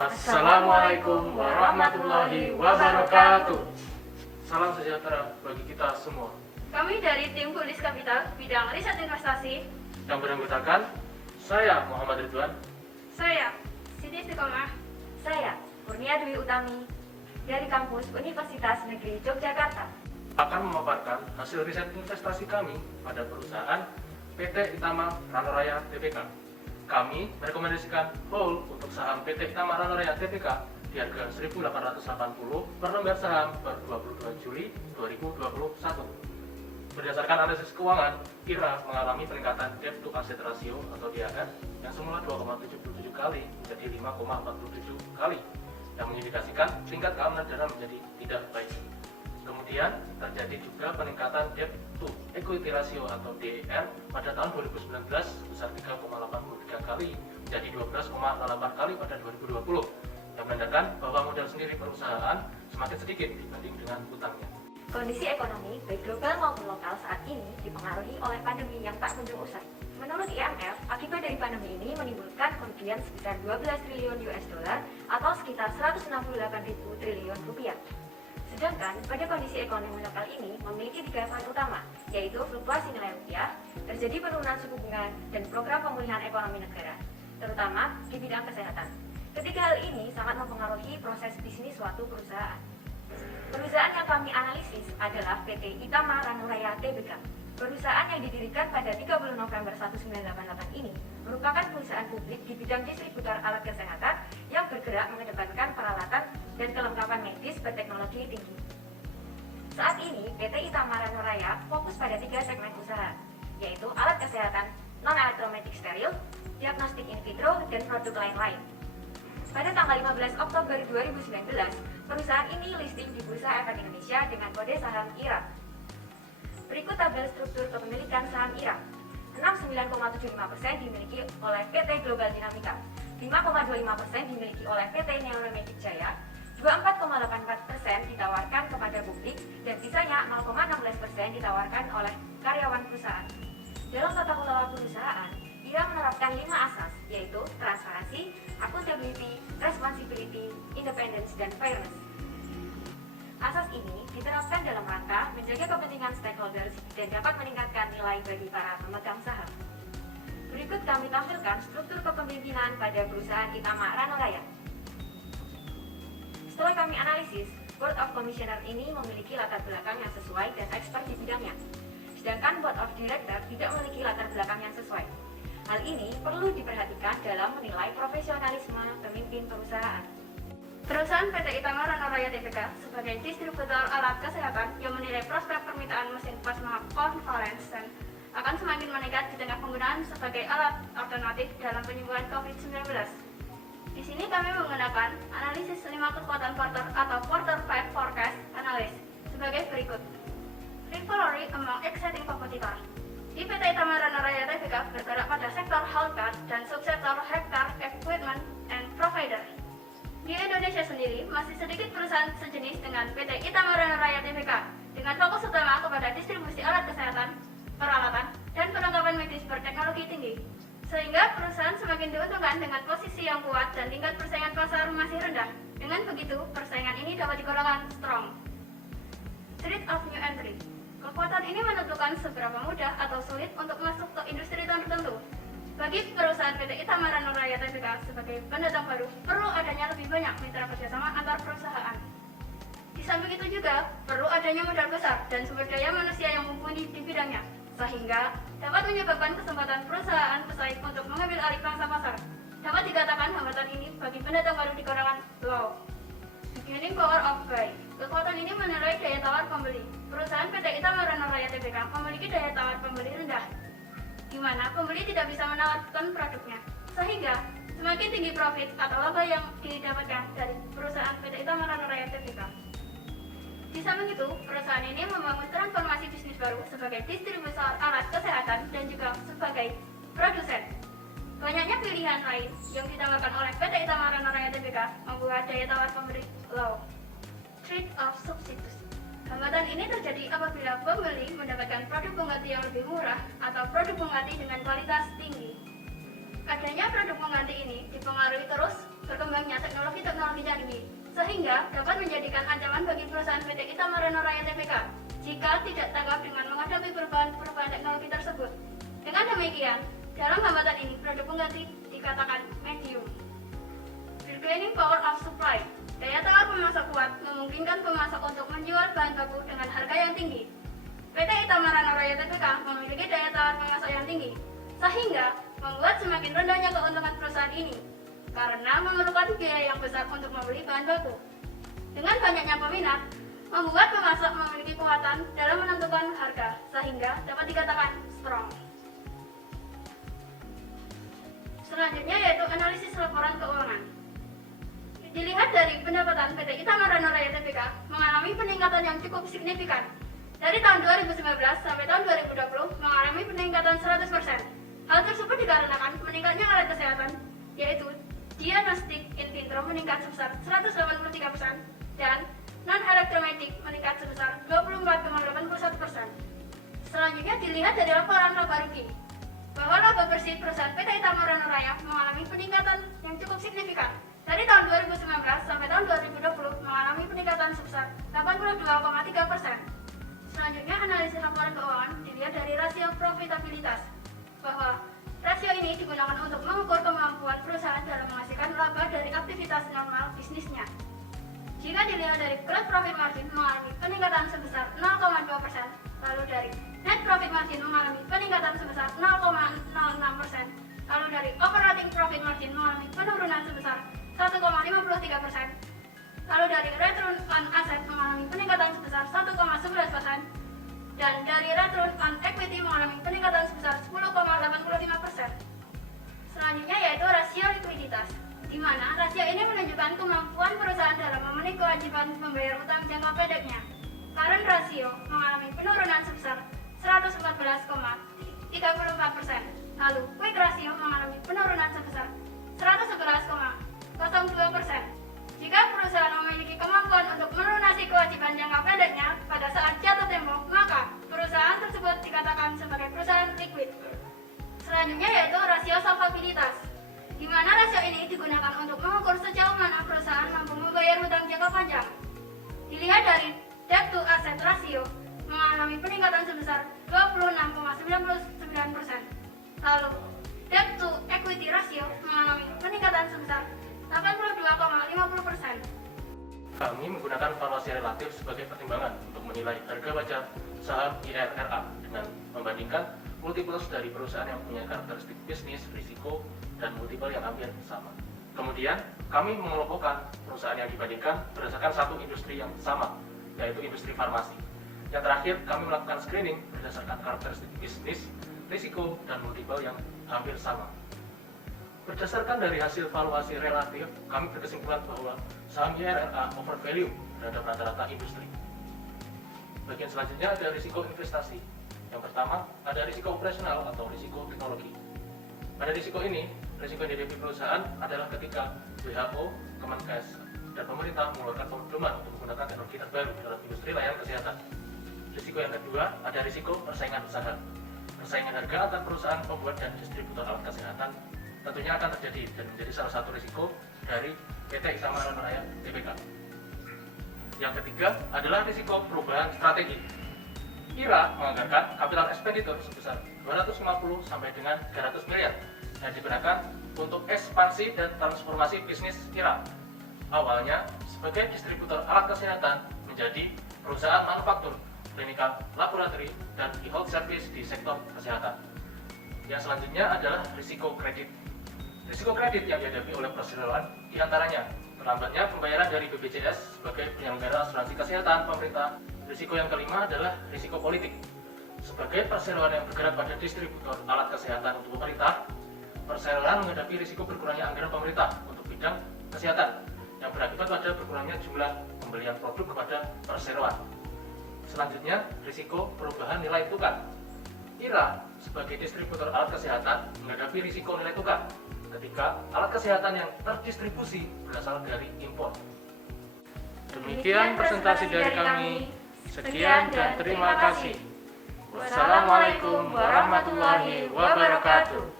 Assalamualaikum warahmatullahi wabarakatuh. Salam sejahtera bagi kita semua. Kami dari tim Kulis Kapital bidang riset investasi Yang beranggotakan saya Muhammad Ridwan, saya Siti Istiqomah, Saya Kurnia Dwi Utami dari kampus Universitas Negeri Yogyakarta. akan memaparkan hasil riset investasi kami pada perusahaan PT Itama Ranaraya Tbk. Kami merekomendasikan hold untuk saham PT Itama Ranaraya Tbk di harga 1.880 per lembar saham per 22 Juli 2021. Berdasarkan analisis keuangan, IRA mengalami peningkatan debt to asset ratio atau DAR yang semula 2,77 kali menjadi 5,47 kali, yang mengindikasikan tingkat keamanan dana menjadi tidak baik. Kemudian terjadi juga peningkatan debt to equity ratio atau DER pada tahun 2019 sebesar 3,83 kali menjadi 12,88 kali pada 2020, yang menandakan bahwa modal sendiri perusahaan semakin sedikit dibanding dengan utangnya. Kondisi ekonomi baik global maupun lokal saat ini dipengaruhi oleh pandemi yang tak kunjung usai. Menurut IMF, akibat dari pandemi ini menimbulkan kerugian sebesar 12 triliun US dollar atau sekitar 168.000 triliun rupiah. Sedangkan pada kondisi ekonomi lokal ini memiliki tiga faktor utama, yaitu fluktuasi nilai rupiah, terjadi penurunan suku bunga, dan program pemulihan ekonomi negara, terutama di bidang kesehatan. Ketiga hal ini sangat mempengaruhi proses bisnis suatu perusahaan. Perusahaan yang kami analisis adalah PT Itama Ranaraya Tbk. Perusahaan yang didirikan pada 30 November 1988 ini merupakan perusahaan publik di bidang distributor alat kesehatan yang bergerak mengedepankan peralatan dan kelengkapan medis berteknologi tinggi. Saat ini, PT Itama Ranaraya fokus pada tiga segmen usaha, yaitu alat kesehatan, non-elektromedik steril, diagnostik in vitro, dan produk lain-lain. Pada tanggal 15 Oktober 2019, perusahaan ini listing di Bursa Efek Indonesia dengan kode saham IRA. Berikut tabel struktur kepemilikan saham IRA. 69,75% dimiliki oleh PT Global Dinamika, 5,25% dimiliki oleh PT Neuromagic Jaya, 24,84% ditawarkan kepada publik, dan sisanya 0,16% ditawarkan oleh karyawan perusahaan. Dalam tata kelola perusahaan, IRA menerapkan 5 asas, yaitu transparansi, accountability, responsibility, independence, dan fairness. Asas ini diterapkan dalam rangka menjaga kepentingan stakeholders dan dapat meningkatkan nilai bagi para pemegang saham. Berikut kami tampilkan struktur kepemimpinan pada perusahaan Itama Ranaraya. Setelah kami analisis, Board of Commissioner ini memiliki latar belakang yang sesuai dan expert di bidangnya. Sedangkan Board of Director tidak memiliki latar belakang yang sesuai. Hal ini perlu diperhatikan dalam menilai profesionalisme pemimpin perusahaan. Perusahaan PT Itama Ranaraya Tbk sebagai distributor alat kesehatan yang menilai prospek permintaan mesin plasma konvalesen akan semakin meningkat di tengah penggunaan sebagai alat alternatif dalam penyembuhan COVID-19. Di sini kami menggunakan analisis 5 kekuatan quarter atau quarter 5 forecast analysis sebagai berikut. Rivalry among exciting competitor. Di PT Itama Ranaraya Tbk bergerak pada sektor healthcare dan subsektor healthcare equipment and provider. Di Indonesia sendiri, masih sedikit perusahaan sejenis dengan PT Itama Ranaraya Tbk dengan fokus utama kepada distribusi alat kesehatan, peralatan, dan perlengkapan medis berteknologi tinggi. Sehingga perusahaan semakin diuntungkan dengan posisi yang kuat dan tingkat persaingan pasar masih rendah. Dengan begitu, persaingan ini dapat digolongkan strong. Threat of new entry. Kekuatan ini menentukan seberapa mudah atau sulit untuk masuk ke industri tertentu. Bagi perusahaan PT Itama Ranaraya Tbk sebagai pendatang baru, perlu adanya lebih banyak mitra kerjasama antar perusahaan. Di samping itu juga, perlu adanya modal besar dan sumber daya manusia yang mumpuni di bidangnya, sehingga dapat menyebabkan kesempatan perusahaan pesaing untuk mengambil alih pangsa pasar. Dapat dikatakan hambatan ini bagi pendatang baru di kalangan low. Beginning power of buy. Kekuatan ini menilai daya tawar pembeli. Perusahaan PT Itama Ranaraya Tbk memiliki daya tawar pembeli rendah, di mana pembeli tidak bisa menawarkan produknya, sehingga semakin tinggi profit atau laba yang didapatkan dari perusahaan PT Itama Ranaraya Tbk. Di samping itu, perusahaan ini membangun transformasi bisnis baru sebagai distributor alat kesehatan dan juga sebagai produsen. Banyaknya pilihan lain yang ditawarkan oleh PT Itama Ranaraya Tbk membuat daya tawar pembeli low. Trade of substitutes. Hambatan ini terjadi apabila pembeli mendapatkan produk pengganti yang lebih murah atau produk pengganti dengan kualitas tinggi. Adanya produk pengganti ini dipengaruhi terus berkembangnya teknologi-teknologi canggih, sehingga dapat menjadikan ancaman bagi perusahaan PT Itama Ranaraya Tbk jika tidak tanggap dengan menghadapi perubahan teknologi tersebut. Dengan demikian, dalam hambatan ini produk pengganti dikatakan medium. Declining power of supply. Daya tawar pemasok kuat memungkinkan pemasok untuk menjual bahan baku dengan harga yang tinggi. PT Itama Ranaraya Tbk memiliki daya tawar pemasok yang tinggi, sehingga membuat semakin rendahnya keuntungan perusahaan ini karena memerlukan biaya yang besar untuk membeli bahan baku. Dengan banyaknya peminat, membuat pemasok memiliki kekuatan dalam menentukan harga, sehingga dapat dikatakan strong. Selanjutnya yaitu analisis laporan keuangan. Dilihat dari pendapatan PT Itama Ranaraya Tbk mengalami peningkatan yang cukup signifikan. Dari tahun 2019 sampai tahun 2020 mengalami peningkatan 100%. Hal tersebut dikarenakan meningkatnya alat kesehatan, yaitu diagnostik in vitro meningkat sebesar 183% dan non-elektromedik meningkat sebesar 24,81%. Selanjutnya dilihat dari laporan laba rugi, bahwa laba bersih perusahaan PT Itama Ranaraya mengalami peningkatan yang cukup signifikan. Dari tahun 2019 sampai tahun 2020 mengalami peningkatan sebesar 82,3%. Selanjutnya analisis laporan keuangan dilihat dari rasio profitabilitas, bahwa rasio ini digunakan untuk mengukur kemampuan perusahaan dalam menghasilkan laba dari aktivitas normal bisnisnya. Jika dilihat dari gross profit margin mengalami peningkatan sebesar 0,2%, lalu dari net profit margin mengalami peningkatan sebesar 0,06%, lalu dari operating profit margin mengalami penurunan sebesar 1,53%, lalu dari return on asset mengalami peningkatan sebesar 1,11%, dan dari return on equity mengalami peningkatan sebesar 10,85%. Selanjutnya yaitu rasio likuiditas, di mana rasio ini menunjukkan kemampuan perusahaan dalam memenuhi kewajiban membayar utang jangka pendeknya. Current rasio mengalami penurunan sebesar 114,34%, lalu quick rasio mengalami penurunan sebesar 111,02%. Jika perusahaan memiliki kemampuan untuk melunasi kewajiban jangka pendeknya pada saat jatuh tempo, maka perusahaan tersebut dikatakan sebagai perusahaan liquid. Selanjutnya yaitu rasio solvabilitas, di mana rasio ini digunakan untuk mengukur sejauh mana perusahaan mampu membayar hutang jangka panjang. Dilihat dari debt to asset ratio mengalami peningkatan sebesar 26,99%, lalu debt to equity ratio mengalami peningkatan sebesar 82,50%. Kami menggunakan valuasi relatif sebagai pertimbangan untuk menilai harga wajar saham IRRA dengan membandingkan multiples dari perusahaan yang punya karakteristik bisnis, risiko, dan multiple yang hampir sama. Kemudian, kami mengelompokkan perusahaan yang dibandingkan berdasarkan satu industri yang sama, yaitu industri farmasi. Yang terakhir, kami melakukan screening berdasarkan karakteristik bisnis, risiko, dan multiple yang hampir sama. Berdasarkan dari hasil valuasi relatif, kami berkesimpulan bahwa saham IRRA overvalue terhadap rata-rata industri. Bagian selanjutnya ada risiko investasi. Yang pertama, ada risiko operasional atau risiko teknologi. Pada risiko ini, risiko yang dihadapi perusahaan adalah ketika WHO, Kemenkes, dan pemerintah mengeluarkan pedoman untuk menggunakan teknologi terbaru dalam industri layanan kesehatan. Risiko yang kedua, ada risiko persaingan usaha. Persaingan harga antar perusahaan pembuat dan distributor alat kesehatan tentunya akan terjadi dan menjadi salah satu risiko dari PT Itama Ranaraya Tbk. Yang ketiga adalah risiko perubahan strategi. IRA menganggarkan capital expenditure sebesar 250 sampai dengan 300 miliar yang digunakan untuk ekspansi dan transformasi bisnis IRA. Awalnya sebagai distributor alat kesehatan menjadi perusahaan manufaktur, clinical laboratory, dan e-health service di sektor kesehatan. Yang selanjutnya adalah risiko kredit. Risiko kredit yang dihadapi oleh perseroan diantaranya terlambatnya pembayaran dari BPJS sebagai penyelenggara asuransi kesehatan pemerintah. Risiko yang kelima adalah risiko politik. Sebagai perseroan yang bergerak pada distributor alat kesehatan untuk pemerintah, perseroan menghadapi risiko berkurangnya anggaran pemerintah untuk bidang kesehatan yang berakibat pada berkurangnya jumlah pembelian produk kepada perseroan. Selanjutnya, risiko perubahan nilai tukar. IRA sebagai distributor alat kesehatan menghadapi risiko nilai tukar ketika alat kesehatan yang terdistribusi berasal dari impor. Demikian presentasi dari kami. Sekian dan terima kasih. Wassalamualaikum warahmatullahi wabarakatuh.